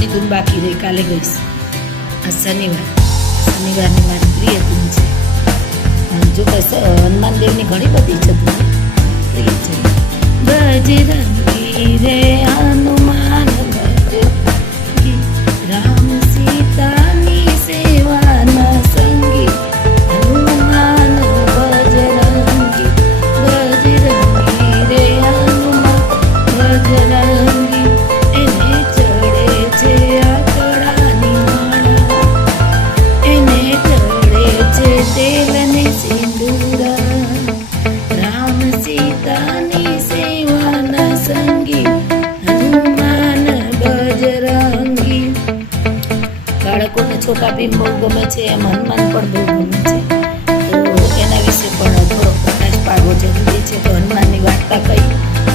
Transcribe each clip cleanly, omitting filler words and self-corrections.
આજની ધૂન બાકી રહી, કાલે ગઈશ. આ શનિવારની મારી પ્રિય ધૂન છે. જો કે હનુમાન દેવની ઘણી બધી છે ધૂન પ્રિય છે. બજરંગી રે હનુમાન બજરંગી, રામ સીતાની સેવાના સંગી. હનુમાન બજરંગી, બજરંગી રે હનુમાન બજરંગી. એને ચડે છે આકડાની માળા, એને ચડે છે તેલ ને સિંદૂરા. રામ સીતાની સેવાના સંગી, હનુમાન બજરંગી. બાળકોને છોટા ભીમ બહુ ગમે છે, એમ હનુમાન પણ બહુ ગમે છે. તો એના વિશે પણ થોડો પ્રકાશ પાડવો જરૂરી છે. તો હનુમાનની વાર્તા કઈ,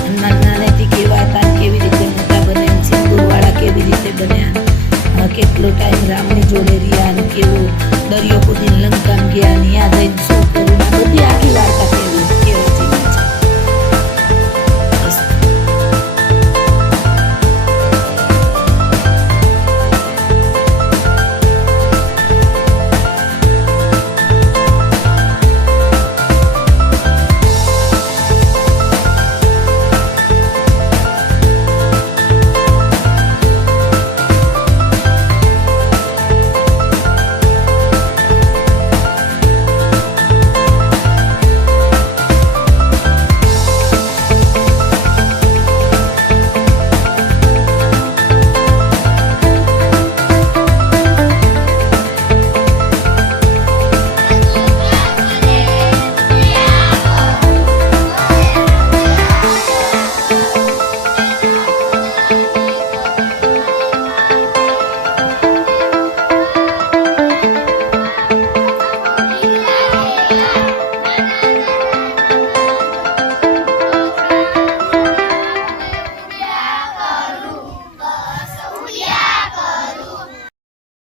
હનુમાન નાનેથી કેવા હતા, કેવી રીતે મોટા બન્યા, સિંદૂરવાળા કેવી રીતે બન્યા, કેટલો ટાઈમ રામની જોડે રહ્યા, અને કેવો દરિયો કૂદીને લંકામાં ગયા, ત્યાં જઈને શું કર્યું, આ બધી આખી વાર્તા